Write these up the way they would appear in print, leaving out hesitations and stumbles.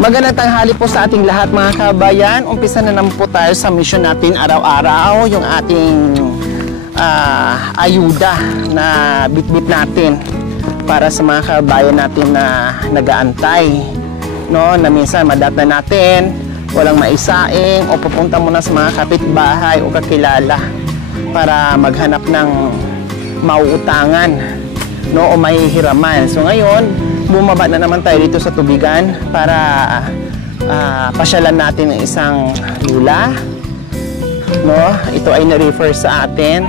Magandang tanghali po sa ating lahat mga kabayan. Umpisa na naman po tayo sa mission natin araw-araw. Yung ating ayuda na bitbit natin para sa mga kabayan natin na nag-aantay. No? Na minsan madata natin, walang maisaing o pupunta muna sa mga kapitbahay o kakilala para maghanap ng mauutangan, no? O mahihiraman. So ngayon, bumaba na naman tayo dito sa tubigan para pasyalan natin ng isang lula, no? Ito ay na-refer sa atin,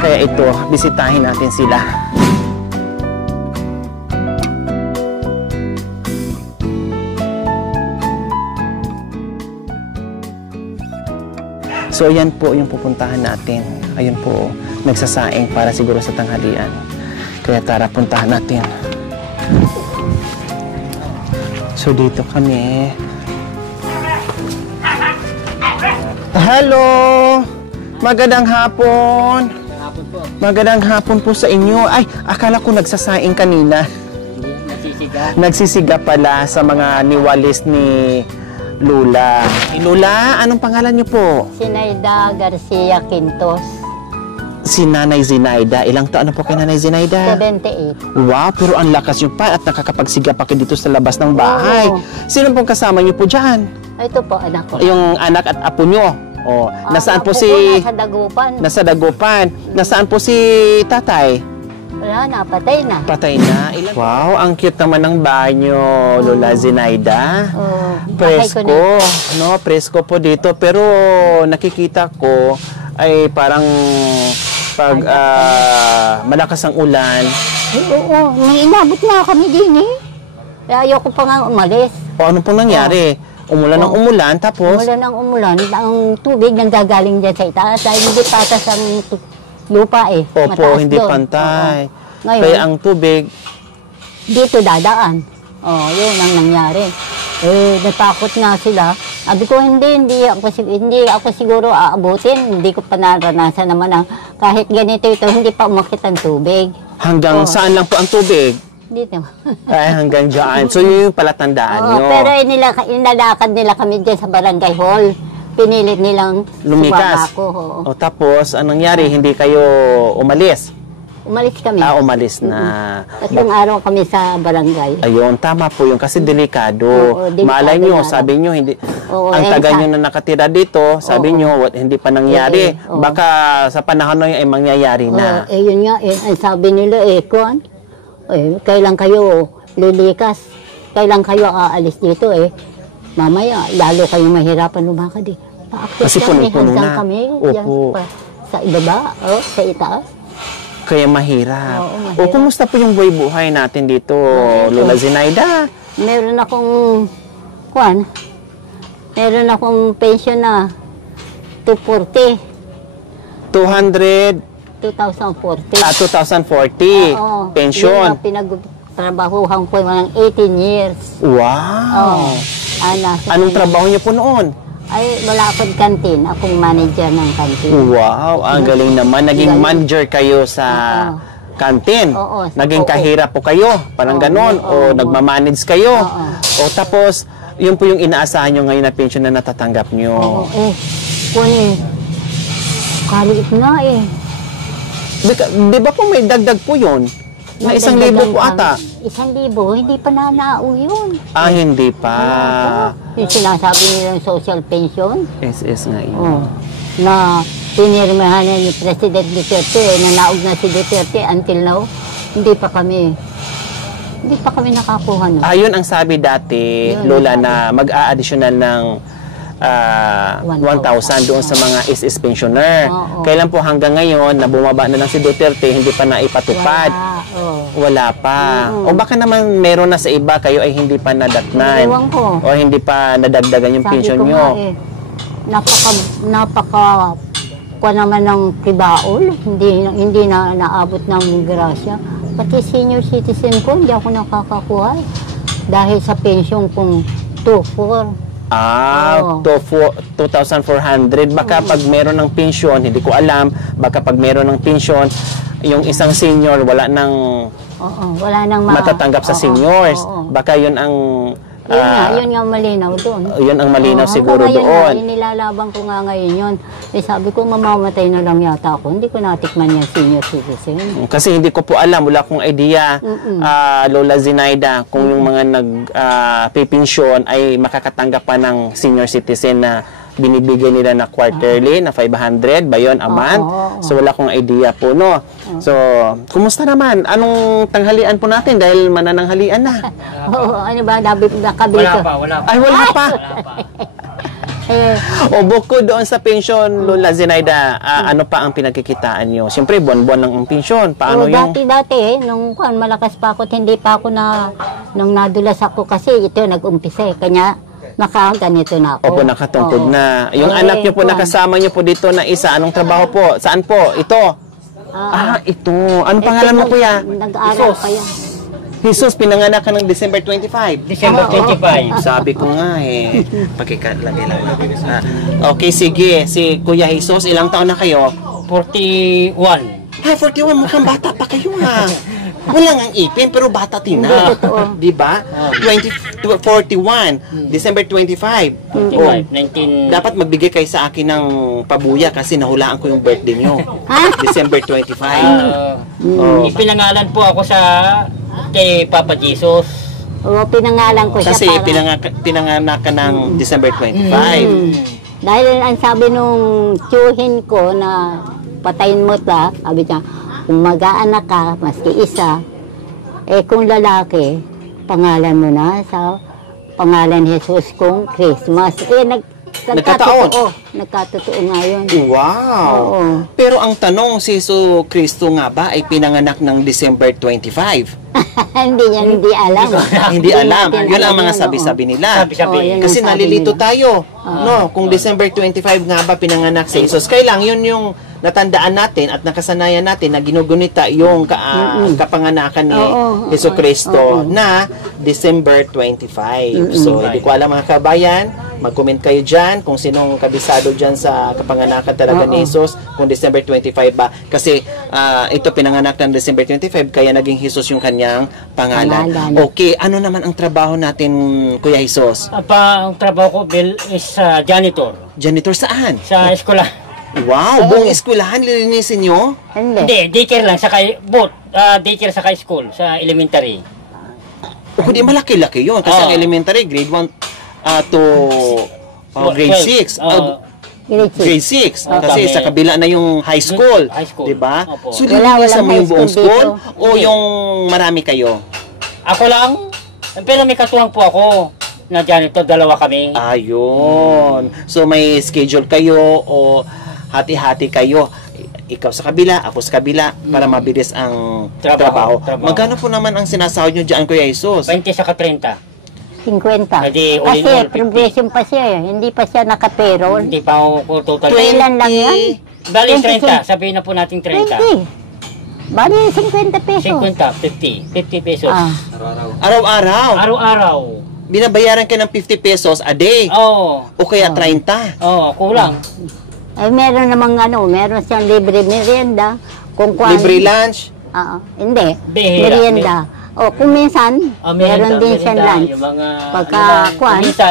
kaya ito, bisitahin natin sila. So yan po yung pupuntahan natin. Ayun po, nagsasaing para siguro sa tanghalian. Kaya tara, puntahan natin. So dito kami. Hello! Magandang hapon. Magandang hapon po sa inyo. Ay, akala ko nagsasaing kanina. Nagsisiga pala sa mga niwalis ni Lula. Lula, anong pangalan niyo po? Zinaida Garcia Quintos. Si Nanay Zinaida. Ilang taon na po kay Nanay Zinaida? 78. Wow, pero ang lakas niyo pa at nakakapagsiga pa kayo dito sa labas ng bahay. Oo. Sino pong kasama niyo po dyan? Ito po, anak ko. Yung anak at apo niyo. Oh, nasaan po Apo si... ko nasa Dagupan. Nasa Dagupan. Nasaan po si tatay? Wala na, patay na. Patay na. Wow, ang cute naman ng bahay niyo, Lola Zinaida. Presko, no? Presko po dito. Pero nakikita ko ay parang pag malakas ang ulan. Ay, oo, may inabot na kami din eh. Kaya ayoko pa nga umalis. O ano pong nangyari? Umulan ng umulan, tapos? Umulan ng umulan, ang tubig nanggagaling dyan sa itaas. Dahil hindi patas ang lupa eh. Opo, mataas hindi doon. pantay. Ngayon, Kaya ang tubig, dito dadaan. Oh, yun ang nangyari. Eh, natakot nga sila. Sabi ko, hindi ako siguro aabutin. Hindi ko pa naranasan naman ang kahit ganito ito, hindi pa umakit ang tubig. hanggang saan lang po ang tubig? Dito. Ay, hanggang dyan. So, yun yung palatandaan nyo. Pero inalakad nila kami dyan sa barangay hall. Pinilit nilang Lumikas. sumama ako. O tapos, anong nangyari? Hindi kayo umalis? Umalis kami. Umalis na. Tatlong araw kami sa barangay. Ayun, tama po yun kasi delikado. Oo, delikado Malay nyo, nga. sabi nyo, hindi, Oo, ang taga nyo na nakatira dito, sabi nyo, hindi pa nangyari. Oo. Baka sa panahon na yun ay mangyayari na. Yun nga, ang sabi nila, kuwan, kailan kayo lilikas? Kailan kayo aalis dito mamaya, lalo kayong mahirapan lumakad Paakit Kasi kami, punong-puno hanggang na. kami, yan, Opo. sa ibaba, sa itaas. Kaya mahirap. Oo, mahirap. O, kumusta po yung buhay natin dito, Lola Zinaida? Meron akong pension na 240. 200, 2040. 2040. Oo, Pension. yun ang pinagtrabahuhan ko ng 18 years. Wow. Anong trabaho niyo po noon? Ay, wala akong kantin. Akong manager ng kantin. Wow, ang galing naman. Naging manager kayo sa kantin. Oo, Naging oo. kahira po kayo. Parang ganon. O nagmamanage kayo. O tapos, yun po yung inaasahan nyo ngayon na pension na natatanggap nyo. Kaliit na Di ba po may dagdag po yun? Na 1,000 po ata. 1,000, hindi pa nanao yun. Hindi pa. Yung sinasabi nilang social pension. SS nga yun. Na pinirmahan na ni President Duterte, nanaog na si Duterte until now, hindi pa kami nakakuha nun. Ayun ang sabi dati, Yun, Lola, sabi. na mag-a-additional ng 1,000 doon sa mga SS pensioner. Oo. Kailan po hanggang ngayon na bumaba na lang si Duterte, hindi pa naipatupad. Wala pa. O baka naman meron na sa iba, kayo ay hindi pa nadatnan. Ewan ko. O hindi pa nadagdagan yung Sabi pension ko nyo. nga kuha naman ng kibaol, hindi na naabot ng grasya. Pati senior citizen ko, hindi ako nakakakuha. Dahil sa pension kong 2,400. Ah, to 2,400. Baka pag meron ng pensyon, hindi ko alam, baka pag meron ng pensyon, yung isang senior wala nang wala nang matatanggap sa seniors. Baka yun ang Yun nga malinaw doon. Yun ang malinaw siguro ngayon doon. Na, nilalaban ko nga ngayon yun. Sabi ko, mamamatay na lang yata ako. Hindi ko natikman yung senior citizen. Kasi hindi ko po alam, wala akong idea, Lola Zenaida, kung yung mga nagpipensyon ay makakatanggap pa ng senior citizen na binibigay nila na quarterly na 500 ba yun a month? So wala akong idea po, no? So, kumusta naman? Anong tanghalian po natin dahil manananghalian na? Ano ba, nakabili ko? Wala pa. Ay, wala pa! O bukod doon sa pension, Lola Zenaida, ano pa ang pinagkikitaan nyo? Siyempre, buwan-buwan lang ang pension. Paano yung... Dati, nung malakas pa ako, hindi pa ako nung nadulas ako kasi ito, nag-umpisa kanya, nakaganito na ako. Opo, nakatungkod na. Yung anak nyo po, nakasama nyo po dito na isa, anong trabaho po? Saan po? Ito? Ito. Anong pangalan mo, kuya? Nag-aaral pa yan. Jesus, pinanganak ka ng December 25. December 25. Sabi ko nga pagkikalagay lang. Okay, sige. Si Kuya Jesus, ilang taon na kayo? 41. 41, mukhang bata pa kayo Wala nga ang ipin, pero bata tina. Di ba? 41, December 25. 19. Dapat magbigay kayo sa akin ng pabuya kasi nahulaan ko yung birthday nyo. December 25. Ipinangalan po ako kay Papa Jesus. Oo, pinangalan ko siya Kasi para... pinanganak ka ng December 25. Dahil ang sabi nung tiyuhin ko na patayin mo ta, sabi niya, kung mag-aanak ka, maski isa, kung lalaki, pangalan mo na sa pangalan Jesus kung Christmas. Nagkatotoo nga yun. Wow! Oo. Pero ang tanong, si Jesu Cristo nga ba ay pinanganak ng December 25? Hindi alam. Hindi alam. natin Yun ang alam mga yun, sabi-sabi nila. Sabi-sabi. yun ang Kasi sabi nalilito nila. tayo. No, kung December 25 nga ba pinanganak si Jesus. Kailang yun yung natandaan natin at nakasanayan natin na ginugunita yung kapanganakan ni Jesu Cristo na December 25. So, hindi ko alam mga kabayan, mag-comment kayo dyan kung sinong kabisado dyan sa kapanganakan talaga ni Jesus, kung December 25 ba. Kasi ito pinanganak ng December 25, kaya naging Jesus yung kanyang pangalan. Okay, ano naman ang trabaho natin, Kuya Jesus? Ang trabaho ko, Bill, is janitor. Janitor saan? Sa eskwela. Wow, buong eskwelahan lilinisin nyo? Hindi. Daycare lang, daycare sa school, sa elementary. Hindi malaki-laki yun. Kasi ang elementary, grade 1 to grade 6. Grade 6. Kasi sa kabila na yung high school. Diba? So, lilinisan mo yung buong school? O yung marami kayo? Ako lang. Pero may katuwang po ako na janitor, dalawa kami. Ayun. So, may schedule kayo o hati-hati kayo. Ikaw sa kabila, ako sa kabila, para mabilis ang trabaho. Magkano po naman ang sinasahod nyo dyan, Kuya Jesus? 20 saka 30. 50. Kasi progression pa siya Hindi pa siya naka-payroll. Hindi pa ako total. Kailan lang yan? Bali 30. Sabihin na po natin 30. 20. Bali 50 pesos. 50, 50 pesos. Araw-araw? Araw-araw. Binabayaran ka ng 50 pesos a day? Oo. O kaya 30? Oo, kulang. Meron namang meron siyang libre merienda. Libre lunch? Hindi. Bihira. Merienda. Kung minsan, meron din siyang lunch. Pagka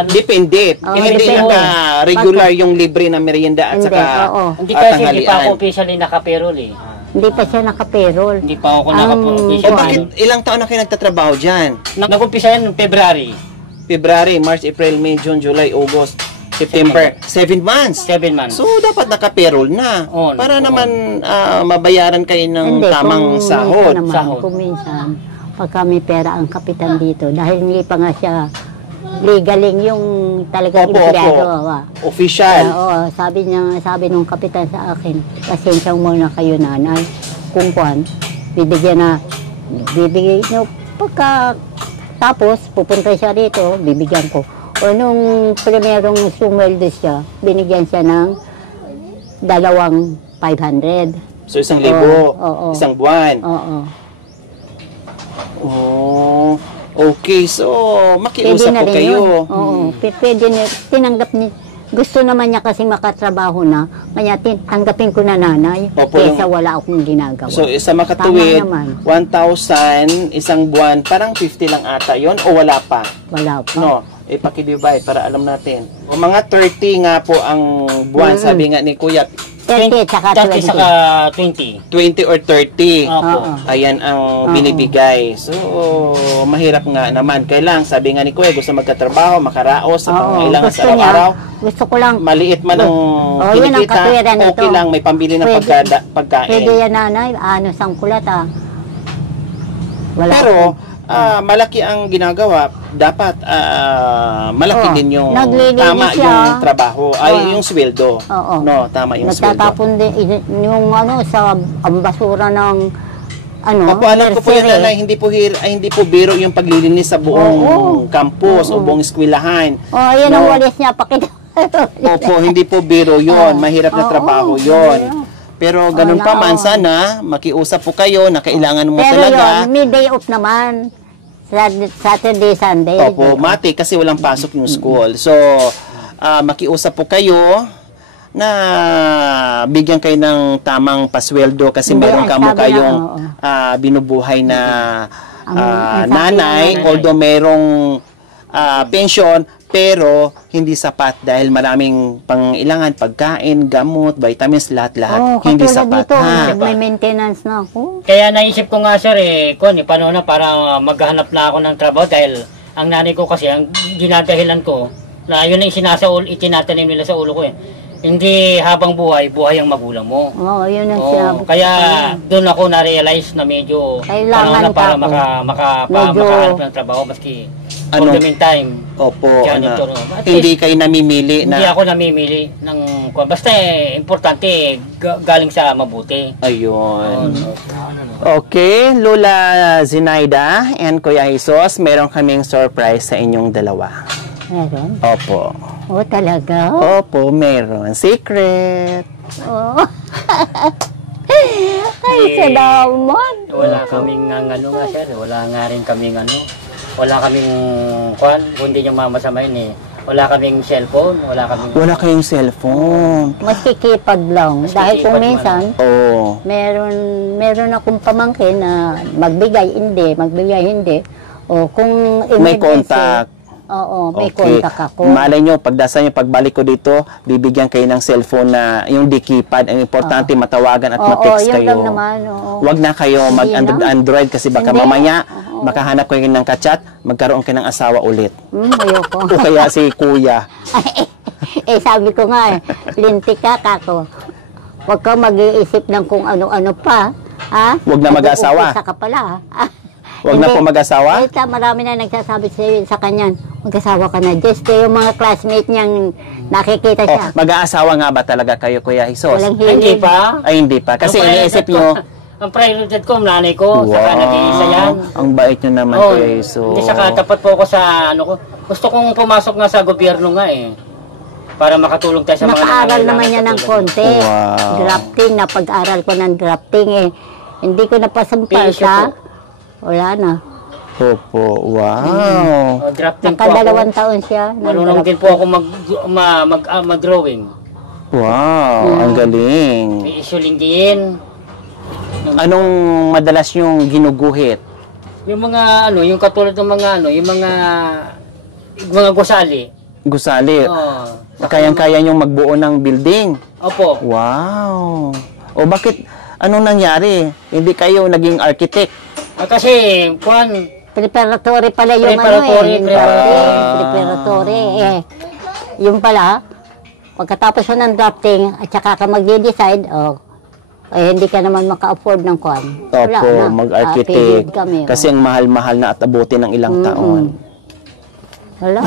Depende. Hindi depende. regular yung libre na merienda at saka Hindi kasi hindi pa ako officially naka-payroll Hindi pa siya naka-payroll. Hindi pa ako naka-official. Bakit ilang taon na kayo nagtatrabaho dyan? Nag-umpisa yan February. February, March, April, May, June, July, August, September. 7 months. 7 months. So, dapat naka-payroll na. Para naman mabayaran kayo ng tamang sahod. Kung minsan, pagka may pera ang kapitan dito, dahil hindi pa nga siya legaling yung talagang empleyado. Official. Sabi nung kapitan sa akin, pasensya muna kayo nanay. Kung bibigyan nyo, pagka tapos pupunta siya rito, bibigyan ko. O nung primerong sumweldo siya, binigyan siya ng 2,500. So, 1,000 isang buwan? Okay, so makiusap po kayo. Pwede na, tinanggap gusto naman niya kasi makatrabaho na, kaya tanggapin ko na nanay, Opo, kesa wala akong ginagawa. So, sa makatuwid, Tama naman. 1,000 isang buwan, parang 50 lang ata yon o wala pa? Wala pa. No, ipakidivide para alam natin. O mga 30 nga po ang buwan, sabi nga ni Kuya, 30 tsaka 30 20. saka 20. 20 or 30. Opo. Oo. Ayan ang binibigay. So, mahirap nga naman. Kailang, sabi nga ni Kuya, gusto magkatrabaho, makaraos sa pangailangan sa araw-araw. Gusto ko lang, Maliit man ang yun ang kinikita, katwiran nito. okay lang, may pambili ng pagkain. pwede yan nanay, ano sang kulat Wala Pero, akong- malaki ang ginagawa. Dapat, malaki Oo. din yung Naglilinis tama siya. yung trabaho. Ay, Oo. yung sweldo. Oo. No, tama yung sweldo. nagtatapon din yung ano sa ang basura ng ano, Opo, alam ko po yun, nursery. nanay, hindi po biro yung paglilinis sa buong campus o buong eskwelahan. Oh, yan ang No. walis niya, pakita. Opo, hindi po biro yun. Mahirap na Oo, trabaho oo, yun. oo. Pero ganun pa man, Oo. sana makiusap po kayo na kailangan mo Pero talaga. yun, may day off naman. Saturday, Sunday. Opo, mati kasi walang pasok yung school. So, makiusap po kayo na bigyan kayo ng tamang pasweldo kasi Hindi, meron kamo sabi na, kayong oo. binubuhay na Ang sabi nanay, ng nanay. although merong pension, pero hindi sapat dahil maraming pangailangan, pagkain, gamot, vitamins, lahat-lahat. Oh, Hindi katulad sapat. dito, Ha? may maintenance na ako. Kaya naisip ko nga sir paano na para maghanap na ako ng trabaho dahil ang nanay ko kasi ang dinadahilan ko na yun ang itinatanim nila sa ulo ko Hindi habang buhay ang magulang mo. Oo, yun ang Oo, sinabi ko. kaya doon ako na-realize na medyo Kailangan panahon na para ka po. Medyo- makahanap ng trabaho maski for Ano? the meantime. Opo, Janitor, no? At hindi kayo namimili Hindi na ako namimili ng basta importante galing sa mabuti. ayun. Okay, Lola Zinaida and Kuya Jesus, meron kaming surprise sa inyong dalawa. Meron? Opo. Oo, talaga? Opo, meron. Secret. Oo. Ay, salamat. Wala kaming nga sir, wala nga rin kaming wala kaming kundi yung mamasamin Wala kaming cellphone, Wala kayong cellphone. Maski keypad lang. Maski Dahil kung keypad minsan, Oh. meron akong pamangkin na magbigay hindi. O kung May emergency, contact. Oo, may Okay. contact ako. Malay nyo, pagdasa nyo, pagbalik ko dito, bibigyan kayo ng cellphone na yung di keypad. Ang importante, matawagan at Oo, ma-text yun kayo. lang naman. Oo. Huwag na kayo Hindi mag-Android kasi baka Hindi. mamaya Oo. makahanap kayo ng kachat, magkaroon kayo ng asawa ulit. Ayoko. O kaya si kuya. Sabi ko nga lintik ka, kako. Huwag ka mag-iisip ng kung ano-ano pa. Ha? Huwag na mag-asawa. Nag-uumpisa ka pala. Huwag na po mag-asawa? Marami na nagsasabi sa kanya, mag-asawa ka na. Just yung mga classmate niyang nakikita siya. Mag-aasawa nga ba talaga kayo, Kuya Jesus? Walang Hindi hilig. pa. Ay, hindi pa. Kasi Ang priority iniisip ko- nyo, Ang priority ko, nanay ko, saka nag-iisa yan. ang bait nyo naman, Oo, Kuya Jesus. Hindi saka tapat po ako sa ko. Gusto kong pumasok nga sa gobyerno nga Para makatulong tayo sa mga Nakaaral naman nangangailangan niya ng katulad konti. Wow. Drafting, napag-aral ko ng drafting Hindi ko napasampal Piso sa... po. Wala na. Opo, wow. Drafting po ako. Nakadalawang taon siya. Marunong din po ako mag-drawing. Wow, ang galing. May isulingin. Anong madalas yung ginuguhit? Yung mga yung katulad ng mga yung mga gusali. Gusali. Oo. Kayang-kaya yung magbuo ng building. Opo. Wow. O bakit, anong nangyari? Hindi kayo naging architect? Kasi, Preparatory pala yung Preparatory, yung preparatory. drafting. Preparatory. Yung pala, pagkatapos mo ng drafting, at saka ka magde-decide, hindi ka naman maka-afford ng kwan. Wala Opo, na. mag-architect. Period kami. Kasi ang mahal-mahal na at abutin ng ilang taon. Wala.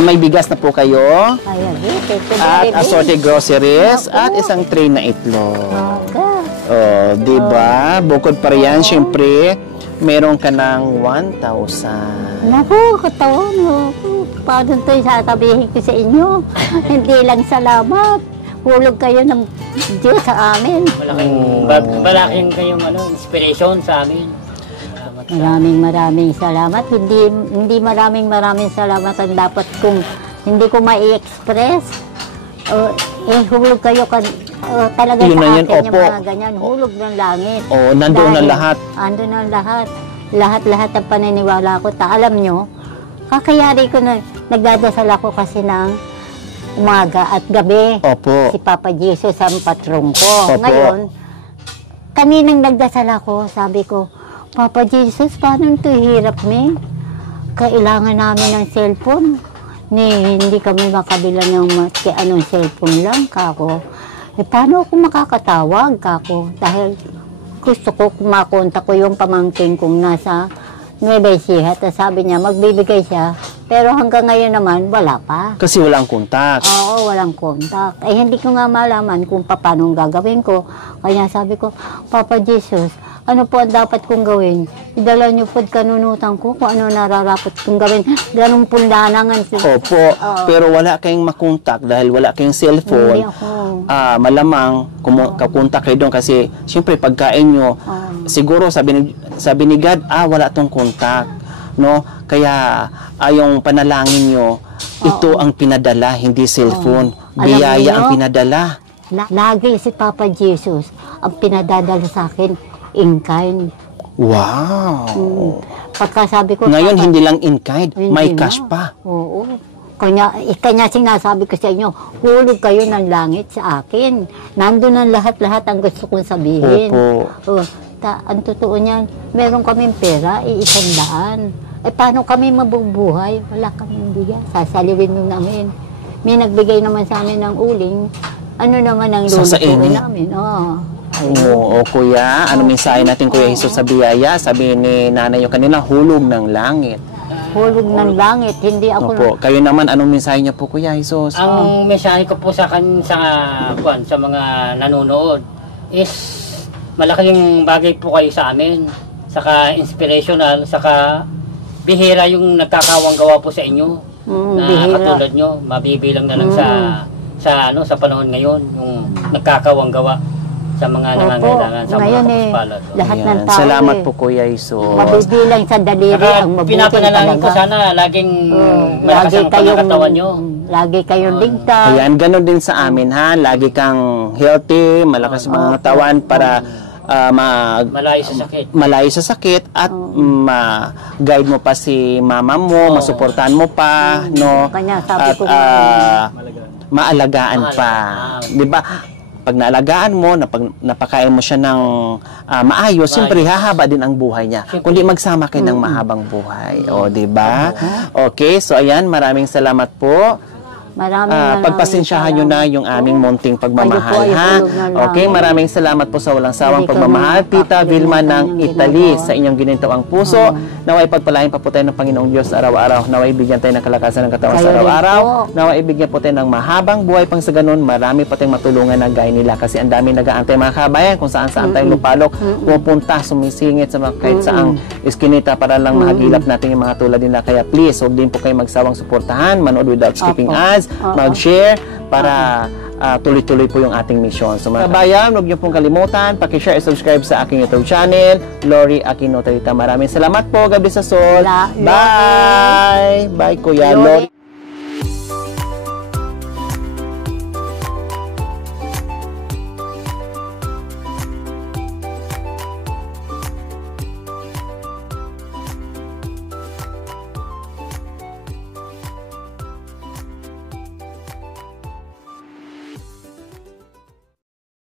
May bigas na po kayo. Ayan, ito. At assorted groceries. At isang tray na itlog. Oh, di ba? Bukod pa riyan, syempre, meron ka ng 1,000. Naku, katawan mo. Paano ito sasabihin ko sa inyo? Hindi lang salamat. hulog kayo ng Diyos sa amin. Malaking kayong inspiration sa amin. Maraming salamat. Hindi maraming salamat ang dapat kung hindi ko mai-express. Hulog kayo talaga Yun sa na yun, akin yung opo. mga ganyan. Hulog ng langit. Oo, nandoon na lahat. Andun na lahat. Lahat ng paniniwala ko. Alam nyo, kakayari ko na nagdadasal ako kasi ng umaga at gabi. Opo. Si Papa Jesus ang patron ko. Opo. Ngayon, kaninang nagdasal ako, sabi ko, Papa Jesus, paano ito hirap, me? Kailangan namin ng cellphone. Hindi kami makabila ng cellphone lang, kako. Paano ako makakatawag, kako? Dahil gusto ko kumakontak ko yung pamangkin kong nasa Nueva Ecija. Sabi niya, magbibigay siya. Pero hanggang ngayon naman, wala pa. Kasi walang kontak. Oo, walang kontak. Hindi ko nga malaman kung paano gagawin ko. Kaya sabi ko, Papa Jesus, ano po ang dapat kong gawin? Idala niyo po kanunutan ko kung ano nararapat kong gawin. Ganong pundanangan. Opo, pero wala kayong makontak dahil wala kayong cellphone. Hindi ako. Malamang kakontak kayo doon kasi siyempre pagkain nyo, siguro sabi ni God, wala tong kontak. No? Kaya yung panalangin nyo, ito ang pinadala, hindi cellphone. Biyaya ang pinadala. Lagi si Papa Jesus ang pinadadala sa akin, in kind. Wow! Pagkasabi ko, Ngayon, Papa, hindi lang in kind, may na. cash pa. Oo. Kanya sinasabi ko sa inyo, hulog kayo ng langit sa akin. Nandun ang lahat-lahat ang gusto kong sabihin. Opo. Ang totoo niyan, meron kaming pera, 100. Paano kami mabubuhay? Wala kaming bigas. Sasaliwin mo namin. May nagbigay naman sa amin ng uling. Ano naman ang lulutuin namin? Oo, kuya. Ano mensahe natin, Kuya Jesus, sa biyaya? Sabi ni nanay yung kanina, hulog ng langit. Hulog ng langit. Hindi ako... Opo. Kayo naman, anong mensahe niyo po, Kuya Jesus? Ang mensahe ko po sa mga nanonood is malaking bagay po kayo sa amin. Saka inspirational, saka bihira yung nagkakawang gawa po sa inyo. Na bihira. Katulad nyo, mabibilang na lang sa panahon ngayon, yung nagkakawang gawa sa mga nangangailangan, sa ngayon mga kapalad. lahat ng tao Salamat po, Kuya Jesus. mabibilang sa daliri ang mabuting Pinapanalangin ko talaga. sana laging malakas ang pangatawan nyo. Lagi kayong ligtas. Ayan, ganun din sa amin, ha? Lagi kang healthy, malakas ang mga katawan para Malayo sa sakit. malayo sa sakit at ma-guide mo pa si mama mo, masuportahan mo pa, no? Kanya sabi At ko maalagaan pa. 'Di ba? Pag naalagaan mo, napakain mo siya ng maayos, siyempre hahaba din ang buhay niya. Kundi magsama kayo ng mahabang buhay. O, 'di ba? Okay, so ayan, maraming salamat po. maraming Pagpasensyahan nyo na yung aming munting pagmamahal, Kayo po ay ha? hulog ng Okay, langit. maraming salamat po sa walang sawang Hindi pagmamahal. kami Tita Vilma ng papalimutan yung Italy, ginagawa. sa inyong ginintawang puso. Naway pagpalain pa po tayo ng Panginoong Diyos araw-araw. Naway bigyan tayo ng kalakasan ng katawan Kayo sa rin araw-araw. po. Naway ibigyan po tayo ng mahabang buhay pang sa ganun. Marami pa tayong matulungan na gaya nila kasi ang dami nag-aantay mga kabayan kung saan-saan tayong lupalok, pupunta, sumisingit sa mga kahit saang iskinita para lang mahagilap natin yung mga tulad nila. Kaya please, huwag din po kayo magsawang suportahan, manood without skipping ads, mag-share para tuloy-tuloy po yung ating mission. So mga kabayan, huwag niyo pong kalimutan, paki-share at subscribe sa aking YouTube channel, Lori Aquino Tarita. Maraming salamat po, Gabi sa Sol. Bye! Bye, Kuya Lori.